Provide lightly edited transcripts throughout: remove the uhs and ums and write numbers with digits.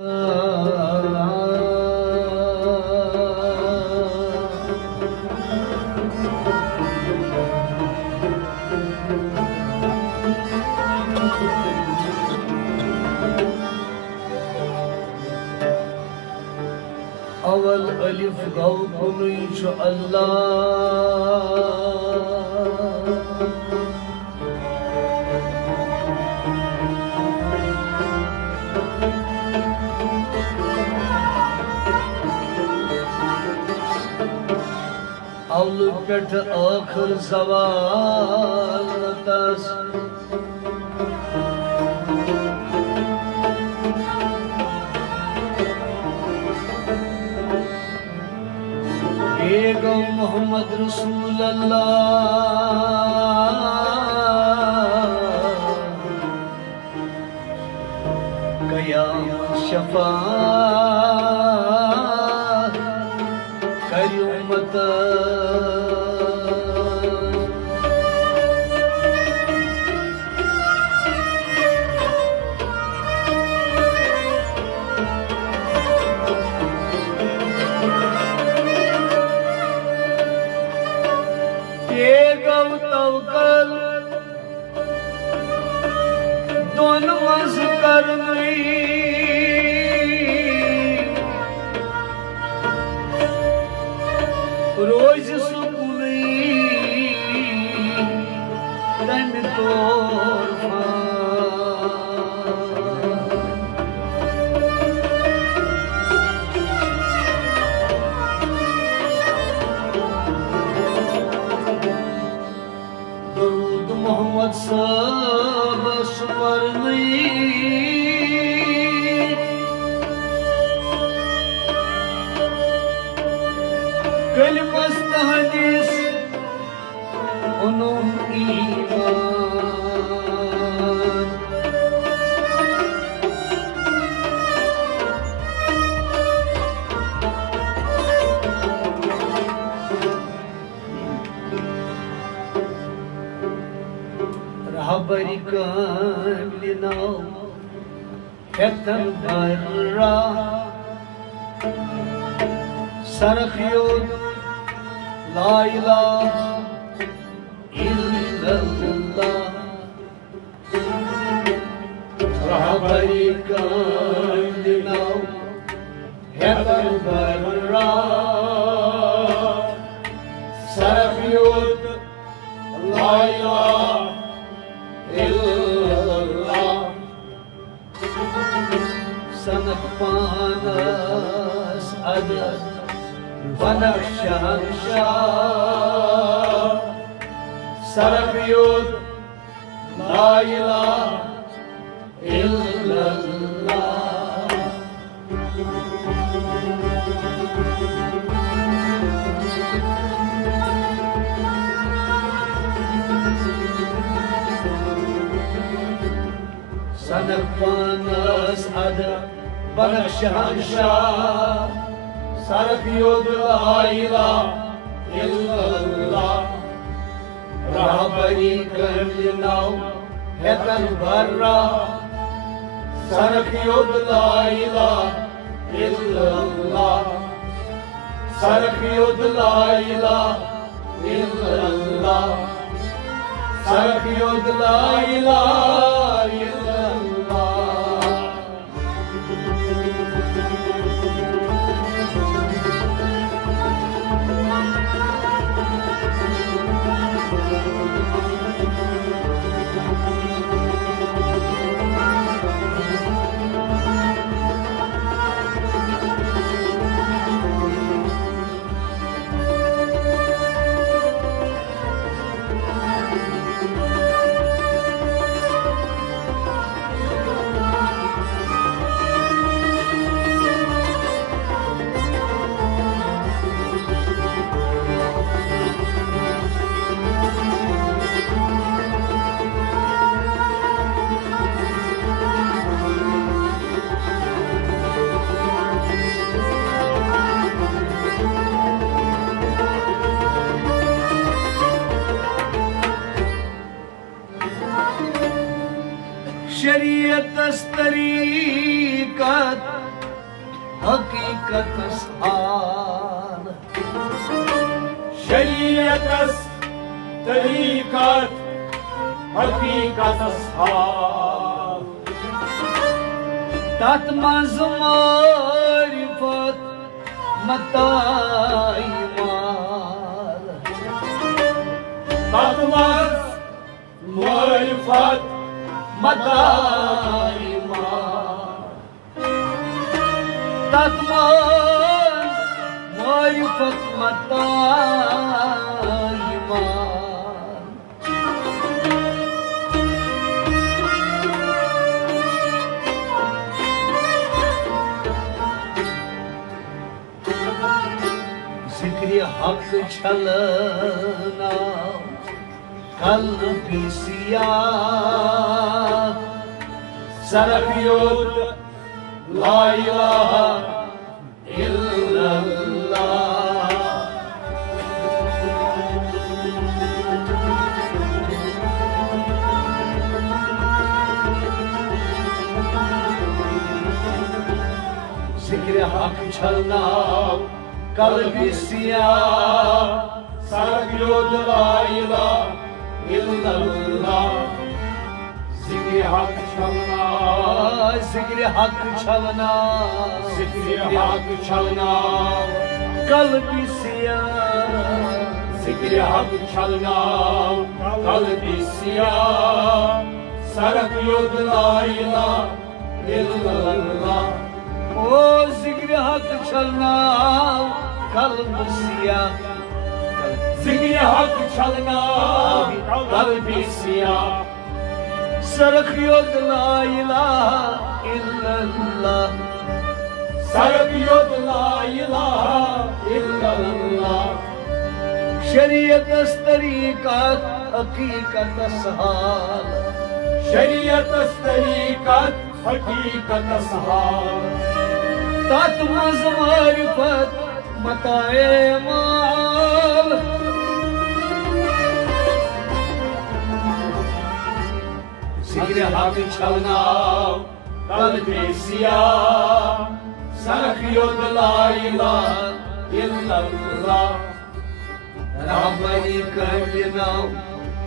अवल अलिफ गौ कुनुई अल्लाह अवल पेट आखिर सवाल तस बेगम मोहम्मद रसूल अल्लाह कयामत शफाअत करी उम्मत तवकल दोन मज करनी रोज सुकुनी तन तोर मोहम्मद सब सुमरनी कलमस हदीस उनुम ईमान रहबरी कामिलनो हेतन बर्रा सरखियोद ला इलाहा इल्लल्लाह रहबरी कामिलनो हेतन बर्रा सरखियोद ला इलाहा सनक पानस अदस बनशहंशाह सरफयुद ला इलाहा इल्लल्लाह सनक पानस अदस बनशहंशाह सरफयुद ला इलाहा इल्लल्लाह रहबरी करना हेतन बर्रा सरफयुद ला इलाहा इल्लल्लाह सरफयुद ला इलाहा इल्लल्लाह सरफयुद ला इलाहा हकीकत हाल शरीयतस तरीकत हकीकत हाल तत मज मारिफत मताई माल तत मज मारिफत मताई माल तत मज मारिफत मताई माल जिक्र हक छलना कल्बी सिया सरफियोत ला इलाहा इल्लल्लाह जिक्र हक छलना कल्बी सिया सरफियोत ला इलाहा इल्लल्लाह जिक्र हक छलना जिक्र हक छलना जिक्र हक छलना कल्बी सिया जिक्र हक छलना कल्बी सिया सरफियोत ला इलाहा इल्लल्लाह ओ जिक्र हक छलना कल्बी सिया जिक्र हक छलना कल्बी सिया सरखियोत ला इलाहा इल्लल्लाह सरफियोत ला इलाहा इल्लल्लाह शरीयत तरीकत हकीकत हाल शरीयत तरीकत हकीकत हाल तत मज मारिफत मताए माल जिक्र हक छलना कल्बी सिया सरफियोत ला इलाहा इल्लल्लाह रामनी करना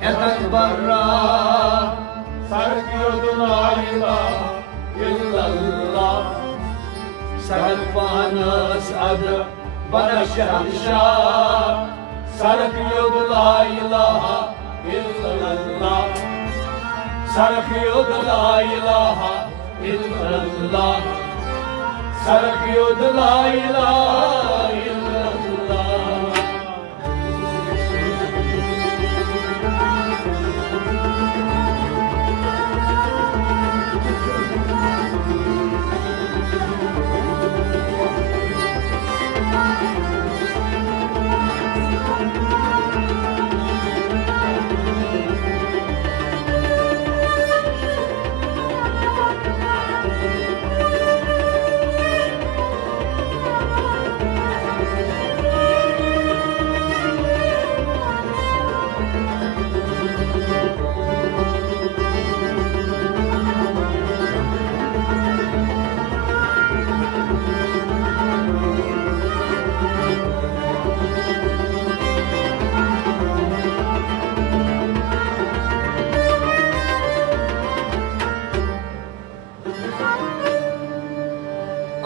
एतन बर्रा सरफियोत ला इलाहा इल्लल्लाह सरपानस अद बनशहंशाह सरफियोत ला इलाहा इल्लल्लाह सरफियोत ला इलाहा इल्लल्लाह सरफियोत ला इलाहा इल्लल्लाह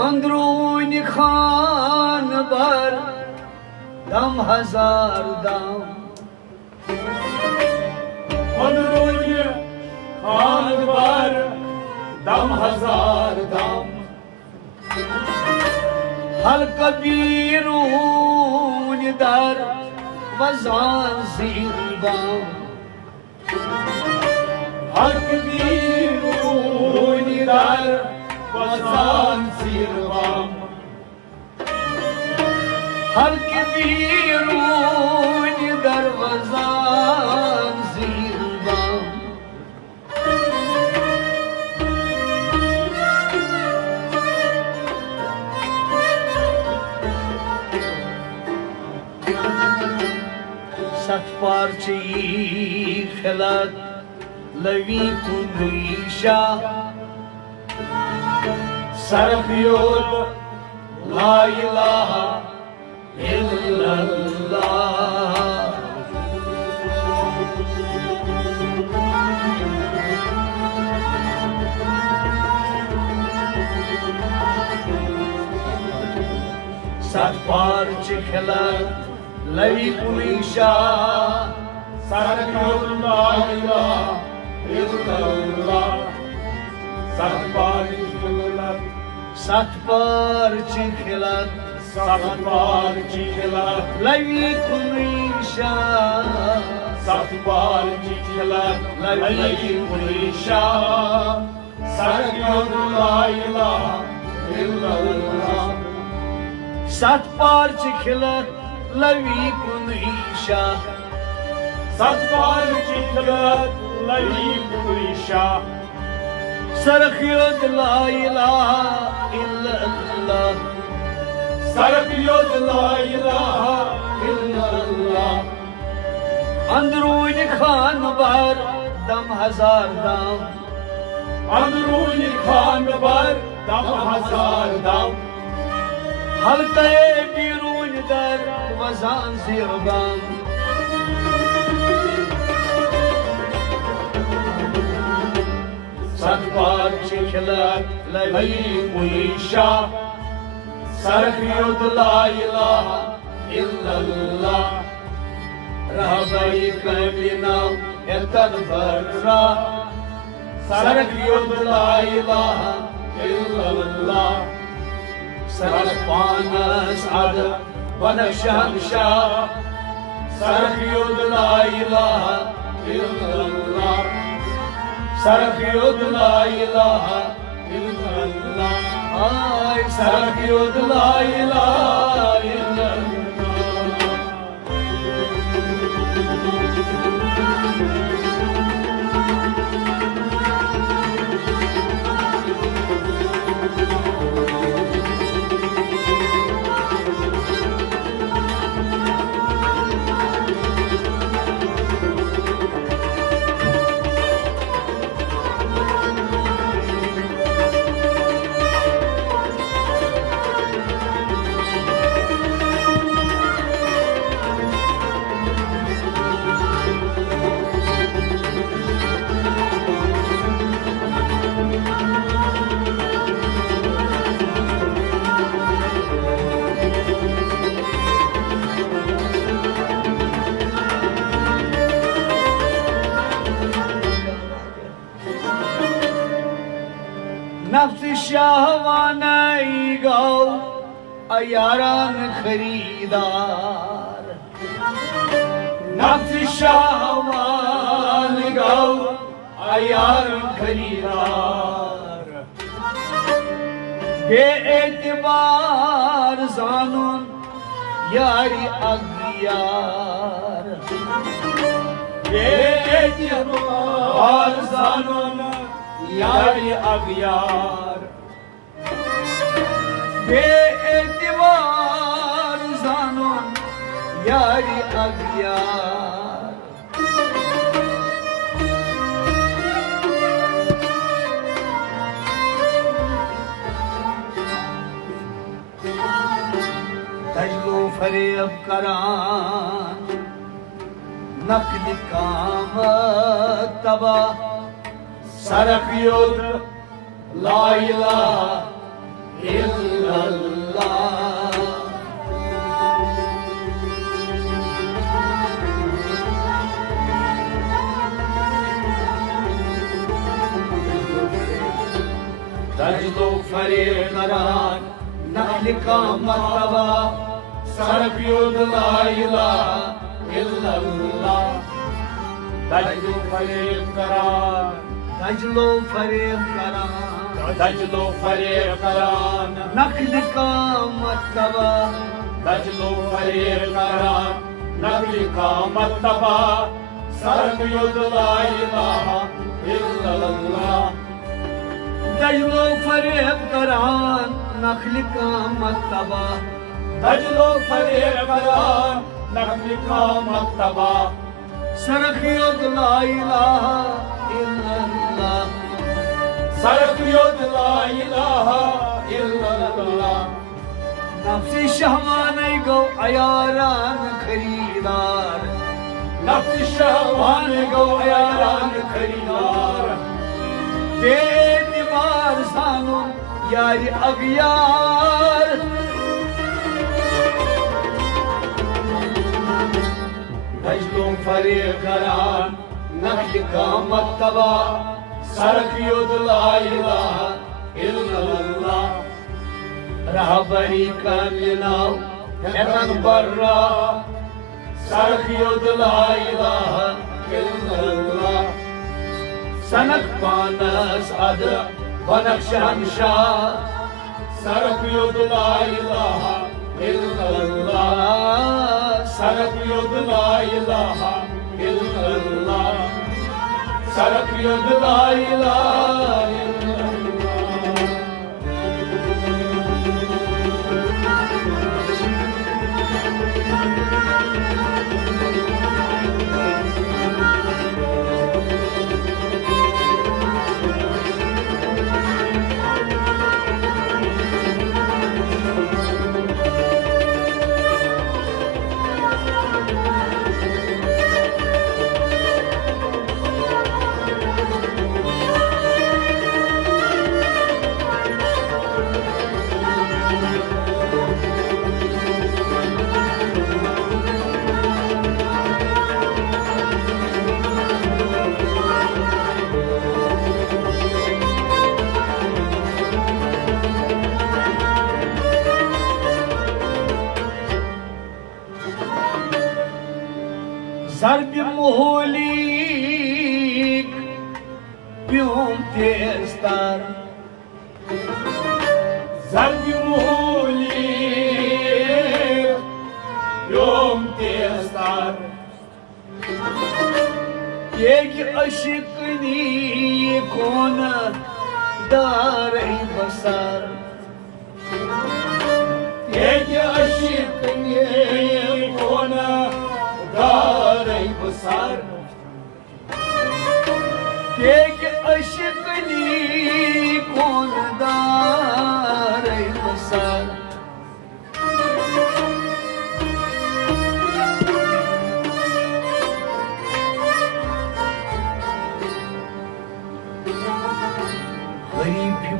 अंदरून खान बर दम हजार दम अंदरून खान बर दम हजार दम हल कबीरून दर वजान जीबम हर कबीरून दर वजान सिरवाम हर कबीरून दर वजान जीबम सतपार्ची खिलत लवी कुंदीशा सरफियोत ला इलाहा इल्लल्लाह। सतपार चिखला लवी पुलिशा सरक्योद ला इलाहा इल्लल्लाह। सतपार चिखला सतपार चिखला सतपार चिखला लवी पुलिशा सतपार चिखला लवी पुलिशा सरक्योद ला इलाहा इल्लल्लाह। सतपार चिखला लवी पुलिशा सतपार चिखला लवी पुलिशा सरखियत ला इलाहा इल्लल्लाह। सरक्योद ला इलाहा इल्लल्लाह। अंदरून खान बार दम हजार दाम अंदरून खान बर दम हजार दम हल्के बीरून दर वजान जिरबाम सतपार चिखला लवी पुलिशा सरक्योद ला इलाहा इल्लल्लाह। रहबई कबिना एतन बर्रा सरक्योद ला इलाहा इल्लल्लाह। सरपानस आद बनशहन शाह सरक्योद ला इलाहा इल्लल्लाह। सरखियत ला इलाहा इल्लल्लाह। आय सरखियत ला इलाहा इल्लल्लाह। नफ्स शाहवानाई गौ अयारान खरीदार नफ्स शाहवान गौ अयार खरीदार बे एतबार जानून यारी अगियार बेएतबार जानून यारी अगियार बे एतबार जानून यारी अगियार तजलो फरेब करान नकद काम तबा सरक्योद ला इलाहा इल्लल्लाह। तजलो फरेब करान नकद काम तबा सरक्योद ला इलाहा इल्लल्लाह। दजलो फरेब करान तजलो फरेब करान दजलो फरेब करान नकद काम तबा दजलो फरेब करान नकली का मतबा सरक्योद ला इलाहा इल्लल्लाह। दजलो फरेब करान नकल काम तबा दजलो फरेब करान नकली का मतबा सरखियत ला इलाहा इल्लल्लाह। सरक्योद ला इलाहा इल्लल्लाह। नफ्सी शहवाने गो अयारान खरीदार नफ्स शहवान गो अयारान खरीदार बेनिवार सानो यारी अगियार मजलूम फरेब करान नक्ल कामत तबा सरक युद ला इलाहा इल्लल्लाह रहबरी का मिलाओ हेतन बर्रा सरक युद ला इलाहा इल्लल्लाह सनक पानस अद बनक शहनशाह सरक युद ला इलाहा इल्लल्लाह सरक युद ला इलाहा इल्लल्लाह सरक युद ला इलाहा इल्लल्लाह Zarb muhlik Biyum testar Zarb muhlik Yom testar Yeki aşıkni kona Dar-i basar Yeki aşıkni kona Dar-i basar Yeki aşıkni kona Dar-i basar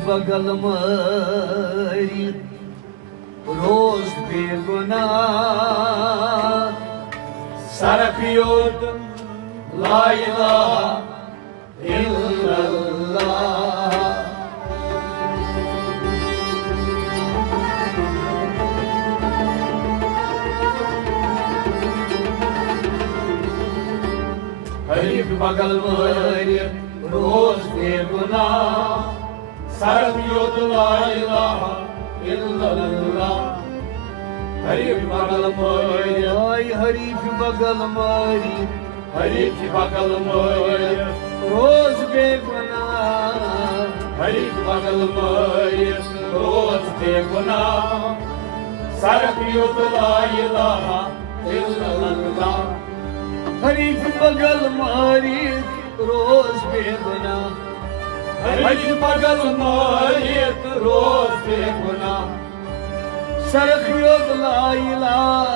बगल मरी रोज बेगुना सरक युद ला इलाहा इल्लल्लाह हरीफ बगल मरी रोज बेगुना सरक युद ला इलाहा इल्लल्लाह हरीफ बगल मरी हरीफ बगल मरी हरीफ बगल मरी रोज बेगुना हरीफ बगल मरी रोज बेगुना सरक युद ला इलाहा इल्लल्लाह हरीफ बगल मरी रोज बेगुना हरीफ बगल मरी रोज बेगुना सरक युद ला इलाहा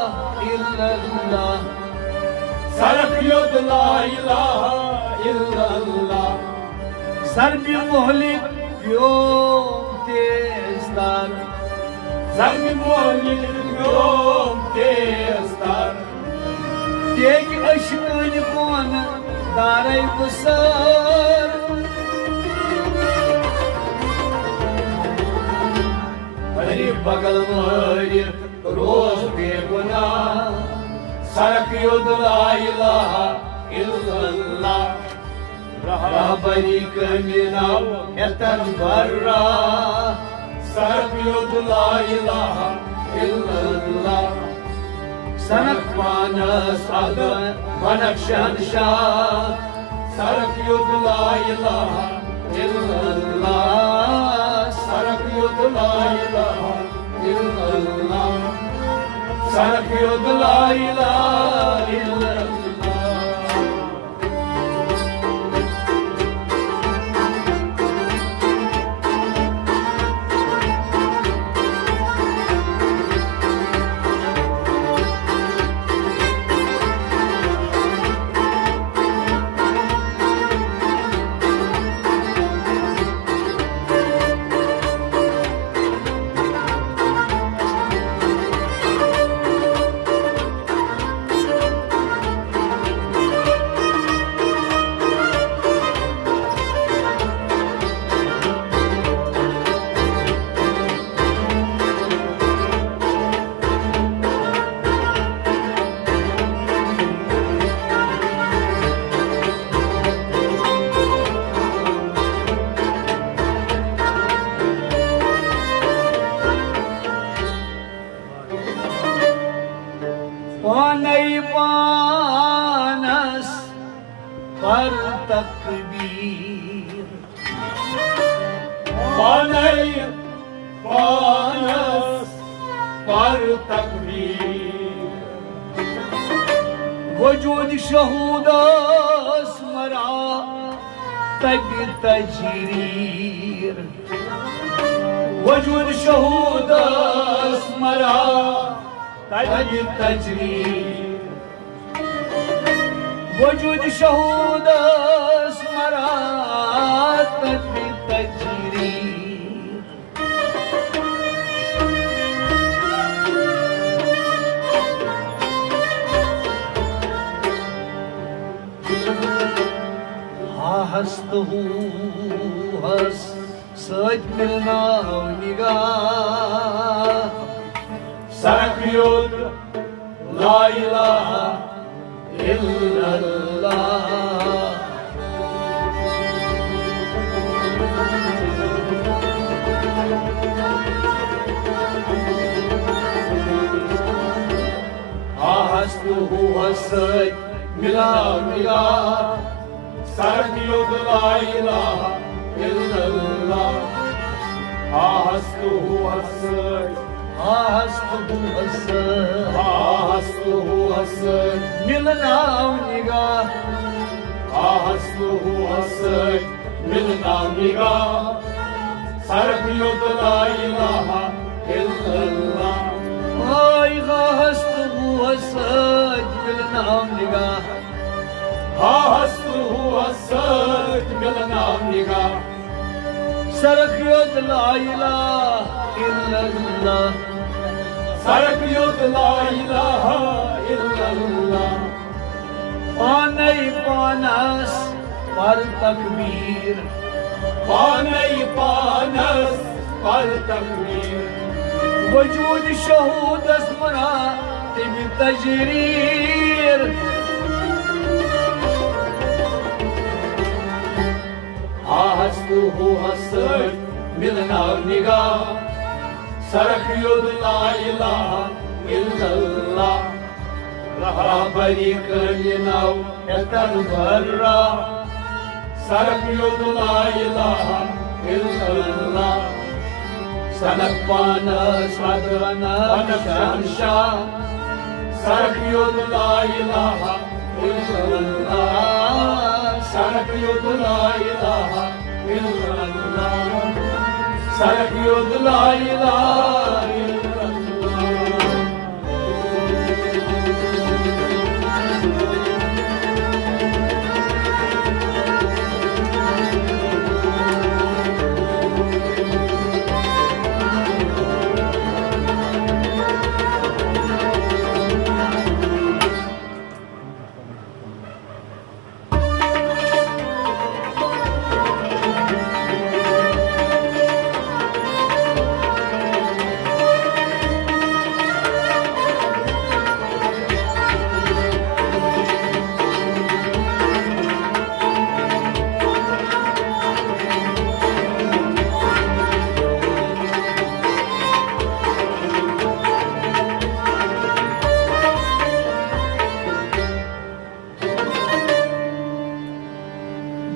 इल्लल्लाह सरक युद ला इलाहा इल्लल्लाह सर्ब मोहलिक व्योम तेजदार सर्ब मोहलिक व्योम तेजदार तेग अश्कन कौन दारै बसर हरीफ बगल मरी रोज बेगुना सरक युद ला इलाहा इल्लल्लाह रहबरी कमिलाव एतन बर्रा सरक युद ला इलाहा इल्लल्लाह सनक पानस अद बनक शहनशाह सरक युद ला इलाहा इल्लल्लाह सरक युद ला इलाहा इल्लल्लाह सरक युद ला इलाहा इल्लल्लाह तकबीर पानई पानस पर तकबीर वजूद शहूदस मरा तग तजरीर वजूद शहूदस मरा तज तजरीर वजूद शहूदस मरा तग तजरीर हस्त हस सच मिलना निगाह सरक्योद ला इलाहा इल्लल्लाह हस्त हस मिला मिला सरक्योद ला इलाहा इल्लल्लाह हस्तु हस मिलना निगाह हस्तु हस मिलना निगाह सरक्योद ला इलाहा इल्लल्लाह हस्त मिलना निगाह हस्तु हस मिलना निगाह सरक्योद ला इलाहा इल्लल्लाह सरक्योद ला इलाहा इल्लल्लाह पानई पानस पर तकबीर पानई पानस पर तकबीर वजूद शहूदस मरा तिब तजरीर हस्तु हस मिलना निगाह सरक्योद ला इलाहा इल्लल्लाह रहा बरी करनाव एतन भर्रा सरक्योद ला इलाहा इल्लल्लाह सनक पानस सदरना शहंशाह सरक्योद ला इलाहा इल्लल्लाह सरक्योद ला इलाहा इल्लल्लाह सरक्योद ला इलाहा इल्लल्लाह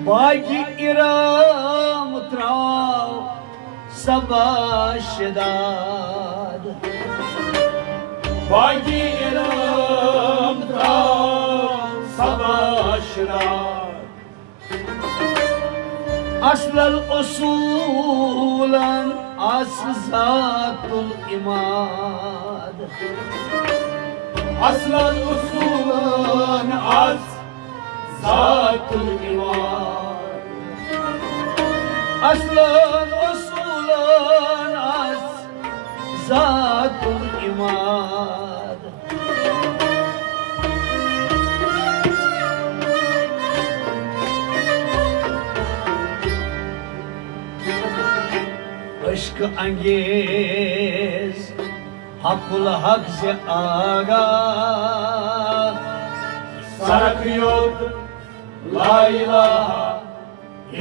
बागी इराम त्राव सबा शदाद बागी इलम ता सबाशरार असलल उसूलन असजातुल इमाद असलन उसूलन अस जातुल इमाद असलन उसूलन असजातुल इमाद इश्क अंगेज हकुल हक से आगा सरक्योद ला इलाहा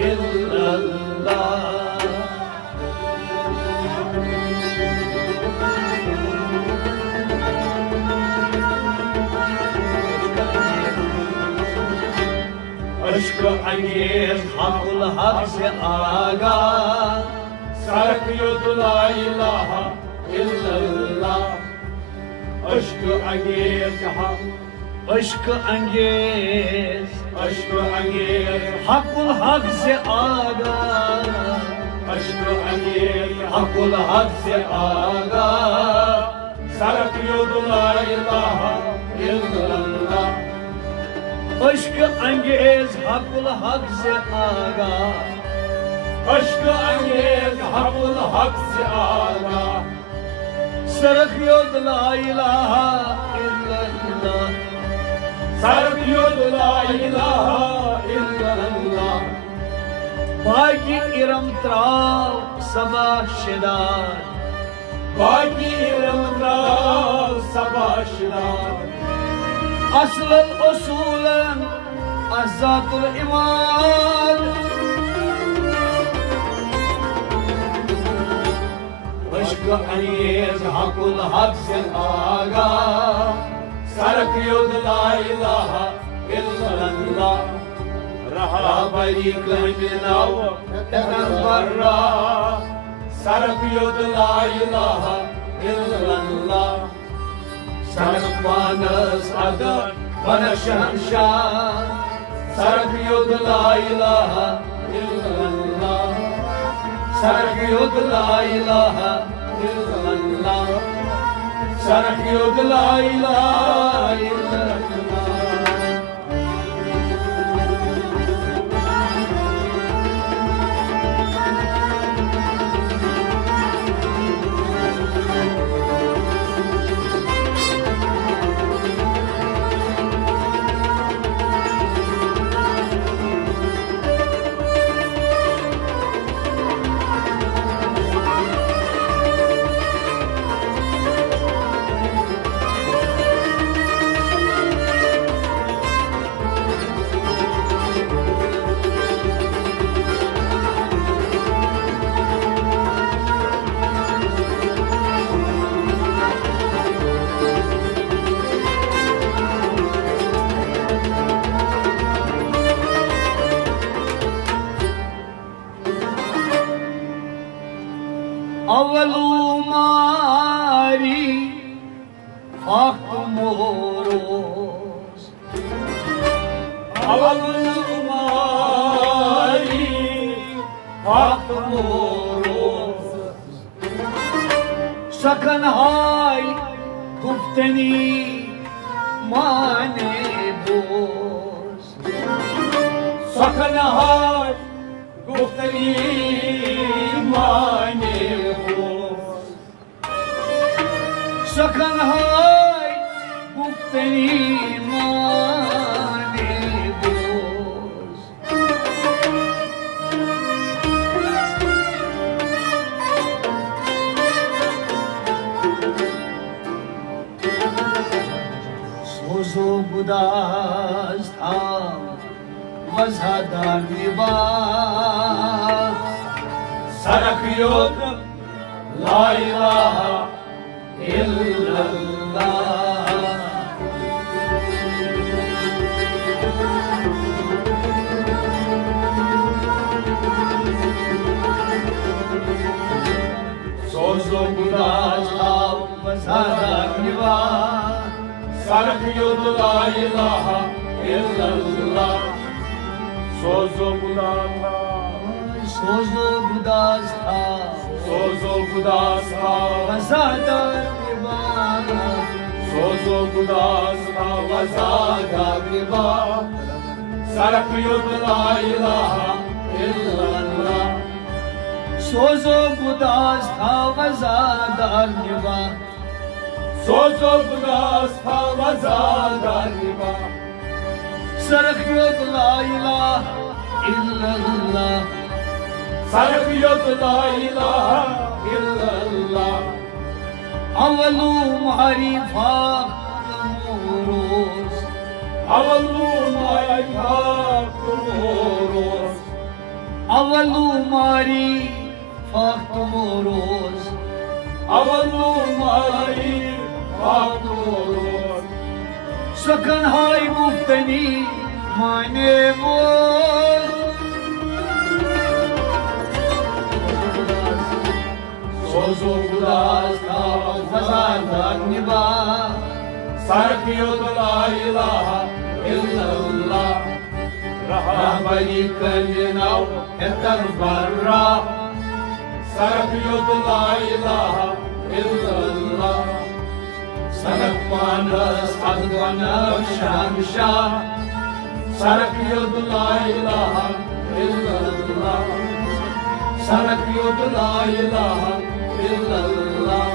इल्लल्लाह इश्क अंगेज हकुल हक से आगा सरक युद्ध ला इलाहा इल्लल्लाह अश्क अंगेज इश्क अंगेज अश्क अंगेज हकुल हक से आगा अश्क अंगेज हकुल हक से आगा सरक युद्ध ला इलाहा इल्लल्लाह इश्क अंगेज हकुल हक से आगा अश्क अंगेज हकुल हक से आगा सरख युद्ध ला इलाहा इल्लल्लाह सरक युद्ध ला इलाहा इल्लल्लाह बाकी इरम त्राव सबा शिदार बाकी रमदा सबाशदार असल उसूल अज़ातुल ईमान इश्क अंगेज हकुल हक से आगा सरक युद्ध ला इलाहा इल्लल्लाह रहा बरी कमिनाव तकबरा सरक युद्ध ला इलाहा इल्लल्लाह सरख पानस अदर बनशहंशाह सरख युद्ध ला इलाहा इल्लल्लाह सरख युद्ध ला इलाहा इल्लल्लाह सरख युद्ध ला इलाहा इल्लल्लाह अवलू मारी हक मोरोस अवलू मारी हक मोरोस सकन हाय गुफ्तनी माने बोस सकन हाय गुफ्तनी माने सकन हाय गुफ्तनी माने बोस सोजो गुदास था वज़ादार निवास सरक युद्ध ला इलाहा इल्लल्लाह सोजो गुदास वज़ादार निवास सरक युद्ध ला इलाहा इल्लल्लाह सोजो गुदास सोजो गुदास था सोजो गुदास वज़ादार निवास सोजो गुदास वज़ादार निवास सरक युद्ध ला इलाहा इल्लल्लाह सोजो गुदास था वज़ादार निवास सोजो गुदास वज़ादार निवास सरख युद्ध ला इलाहा इल्लल्लाह सरक युद्ध ला इलाहा इल्लल्लाह अवलू मारी फाकरोस अवलू मारी फाकरोस अवलू मारी फाकरोस अवलू मारी फाकरोस सकन हाय गुफ्तनी mane bol Sozo Budas hazardan niba Sarkiyot la ilaha illallah Rahbani kalinav etar barra Sarkiyot la ilaha illallah Sanak manas advanak shansha Sarkiyot la ilaha illallah Sarkiyot la ilaha illallah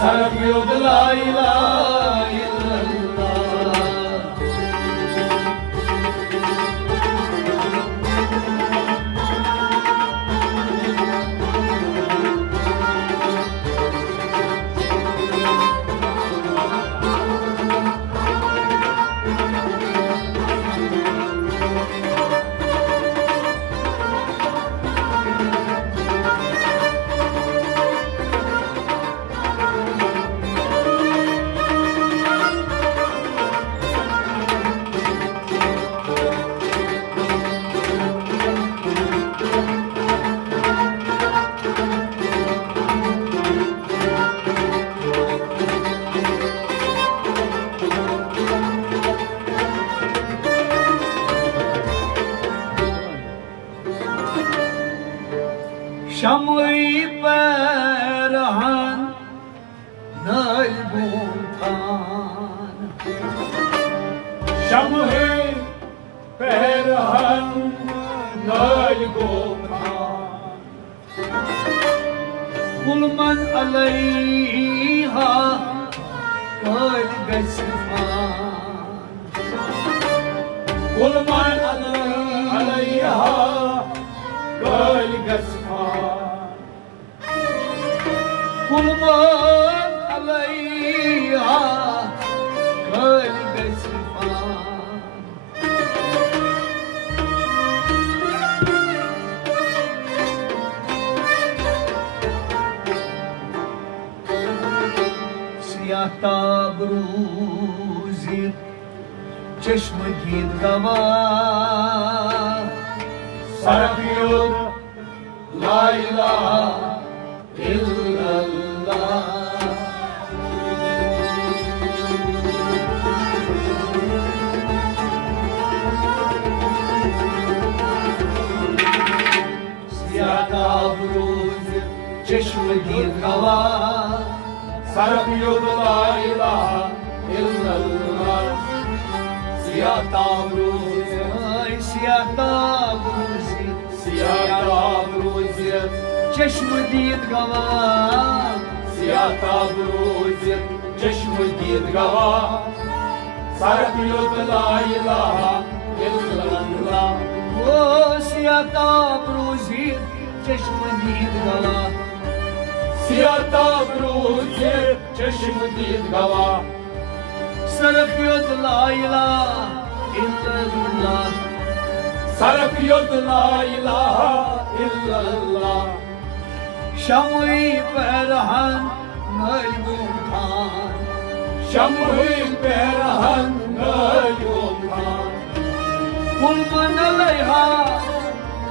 Sarkiyot la ilaha illallah Şam'ı perhan nal buntan Şamhe perhan nal gokhan Kulman aleyha kal besfan Kulman aleyha kal gasfan Kulman aleyha kal besfan Siyah tabruzi çeşm gid gava Sarkiyot la ilaha illallah Siyah tabruzi çeşm gid gava Sarkiyot la ilaha illallah Siyah tabruz Ay siyah tabruzi Siyah tabruz çeşm gid gava Siyah tabruz Çeşm did gava Sarkiyot la ilaha illallah O siyah tabruzi çeşm gid gava Siyah tabruz Çeşm did gava Sarıkıyot la ilahe illallah Sarkiyot la ilaha illallah Şam'ı perhan nal buntan Şamhe perhan nal gokhan Kulman aleyha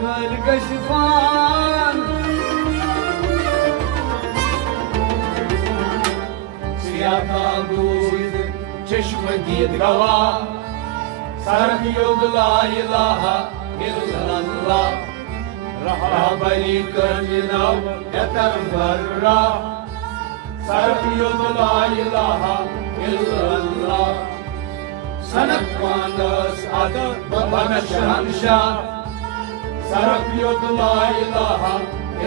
kal besfan Siyah tabruz Çeşm did gava Sarkiyot la ilaha illallah Rahbani kalinav etar barra Sarkiyot la ilaha illallah Sanak manas adı babana şansha Sarkiyot la ilaha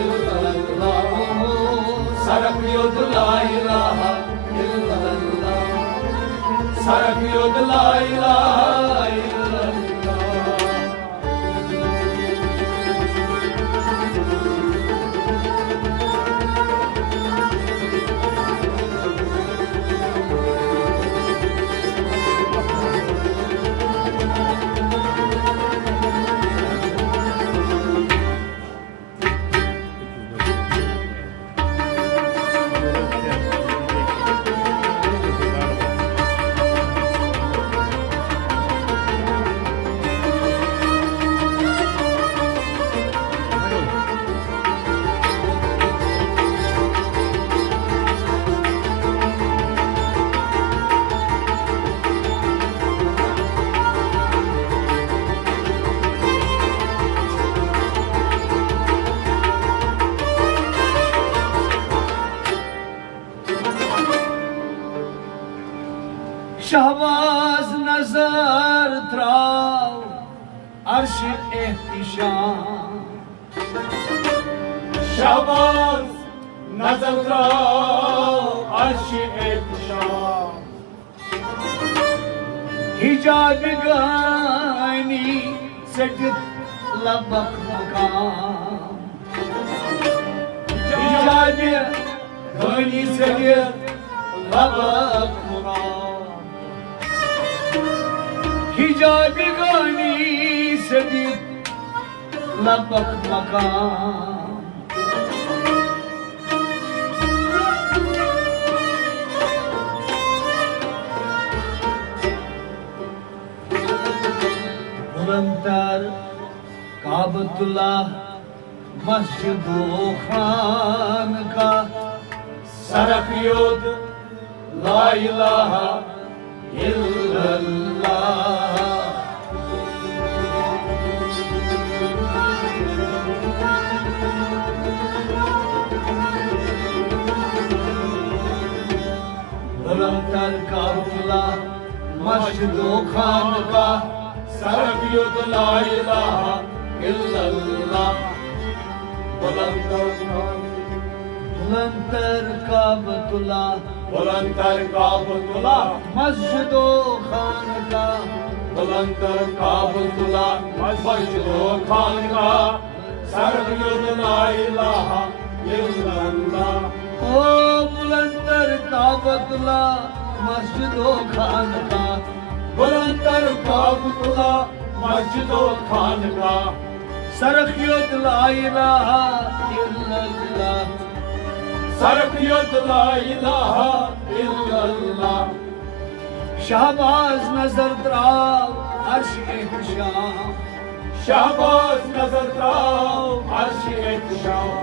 illallah Sarkiyot la ilaha illallah Sarkiyot la ilaha illallah Shahbaz नजर त्राव अर्श एहतिशाम शहबाज नजर त्राव अर्श एहतिशाम हिजाब गानी सजद लबक मकाम हिजाब गानी सजद लबक मकाम हिजाब गानी सजद लबक मकाम बुलंदतर काबतुल्लाह मस्जिद खान का सरफयुद ला इलाहा इल्लल्लाह बुलंदतर काबतुल्लाह मस्जिद खान का सरफयुद ला इलाहा इल्लल्लाह बुलंदतर काबतुल्लाह बुलंदतर काबतुल्लाह मस्जिद खान का बुलंदतर काबतुल्लाह मस्जिद खान का सरफयुद ला इलाहा इल्लल्लाह ओ बुलंदतर काबतुल्लाह मस्जिद खान का बुलंदतर काबतुल्लाह मस्जिद खान का सरफयुद ला इलाहा इल्लल्लाह सरफयुद ला इलाहा इल्लल्लाह शहबाज नजर त्राव अर्श एहतिशाम शहबाज नजर त्राव अर्श एहतिशाम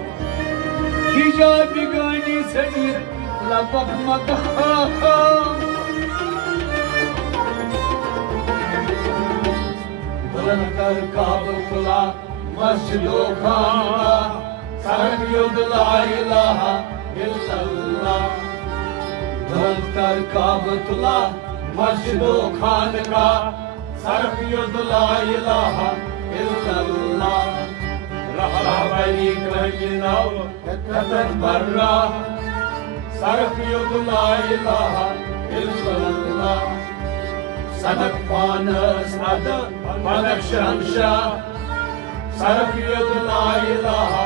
हिजाब गानी सजद लबक मकाम बुलंदतर काबतुल्लाह मस्जिद खान का सरफयुद ला इलाहा इल्लल्लाह बुलंदतर काबतुल्लाह मस्जिद खान का सरफयुद ला इलाहा इल्लल्लाह रहबरी कहिनव कतन बर्रा सरफयुद ला इलाहा इल्लल्लाह सदक पानस अद पदक शमशा सरफयुद ला इलाहा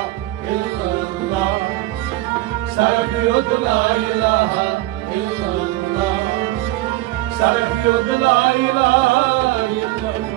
इल्लल्लाह सरफयुद ला इलाहा इल्लल्लाह सरफयुद ला इलाहा इल्लल्लाह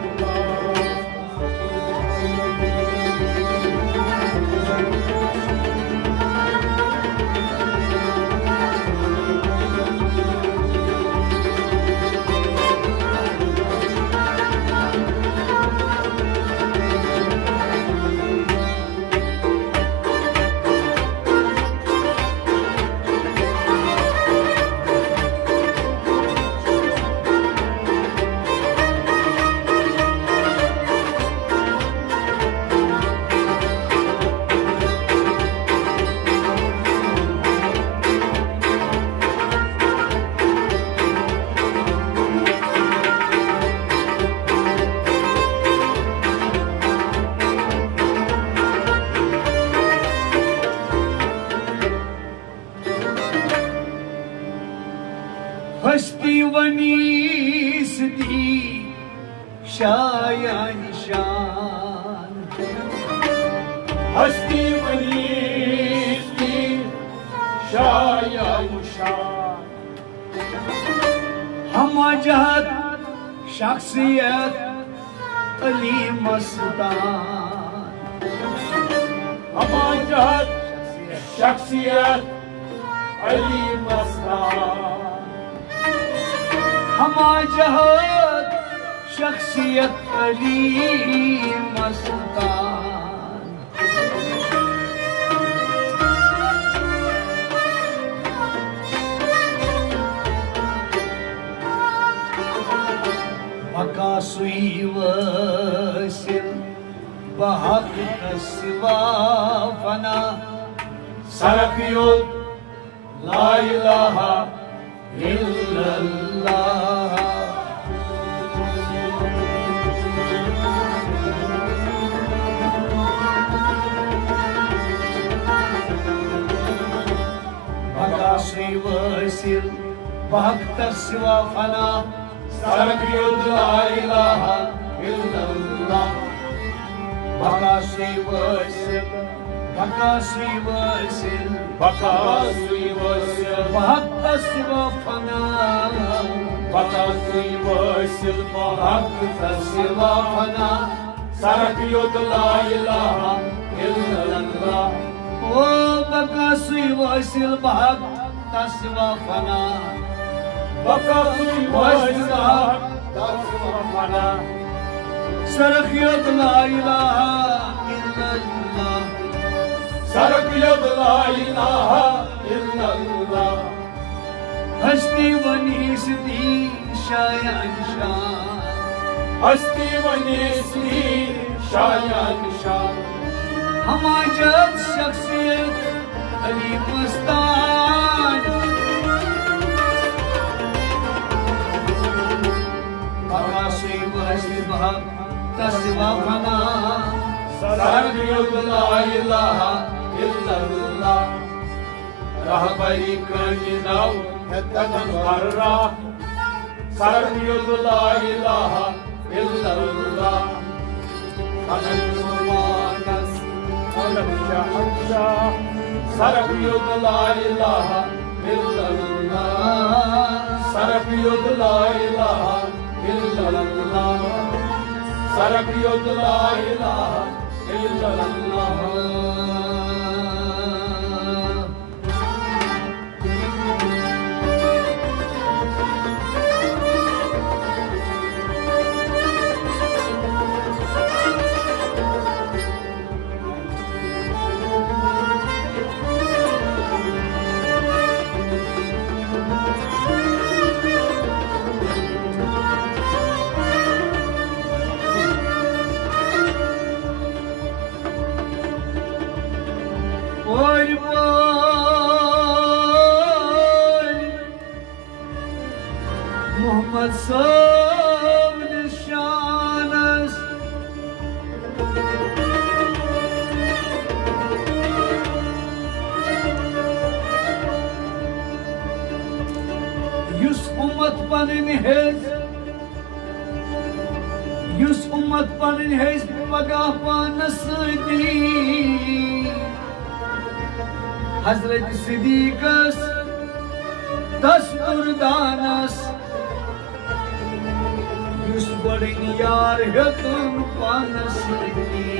हस्ती वनीस दी शाया निशान हस्ती वनीस्ती शाया निशान हम जहत शख्सियत अली मस्तान हमाजत शख्सियत अली मस्तान हम जहत शख्सियत अली मस्तान मका सुई वसिल बहक सिवा फना सरफयुद ला इलाहा इल्लल्लाह Bakasri Vasil Bhaktasya Vafana Sarvyud la ilaha illallah. Bakasri Vasil Bakasri Vasil Bakasri Vasil Bhaktasya Vafana Bakasri Vasil Bhaktasya Vafana Sarvyud la ilaha illallah. Oh, Bakasri Vasil Bhaktasya Vafana Bakasri Vasil Bhaktasya Sarkyat la ilaha illallah Sarvyud la ilaha illallah. Hasti Vani Siddhi Shayan Shah Hasti Vanisli Shayan Shah. Hamajat Shakhsiyat Ali Mastan Bakasri Vasil Bhaktasya Vafana Sarvyud la ilaha illallah. Rahbari Karninav Harra Sarvyud la ilaha illallah. Ananmanas Anamshahansha Sarvyud la ilaha illallah. Sarvyud la ilaha illallah. Sarvyud la ilaha illallah. Oy boy Muhammad Sav Nishanas Yus ummat panin hez pagah panasdi Hazrat Siddiqas Dasturdanas Yus badin yar hetun panasdi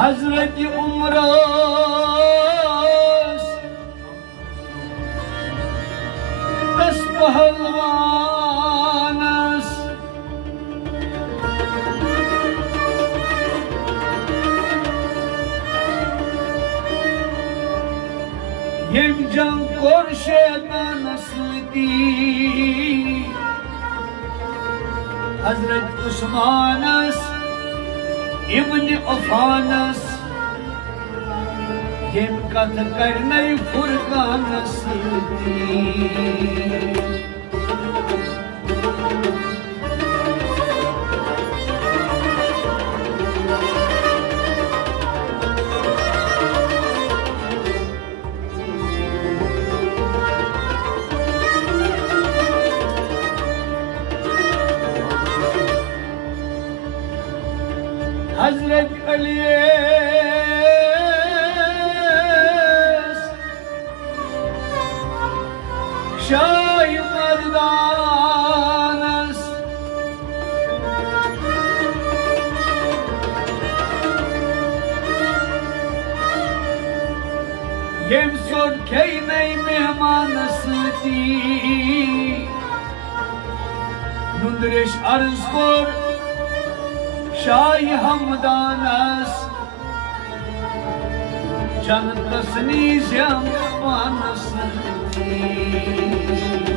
Hazrat Umras Das Pahalwanas Yem jang kor şeytanas di Hazrat Usmanas Ibn Afanas Yem kat karnay Furqanas di Hazret Ali's Shah Mardanas Yem sod keyney mehmanas di Nundresh arz kor Shah Hamdanas जन तसनी श्याम मानस जी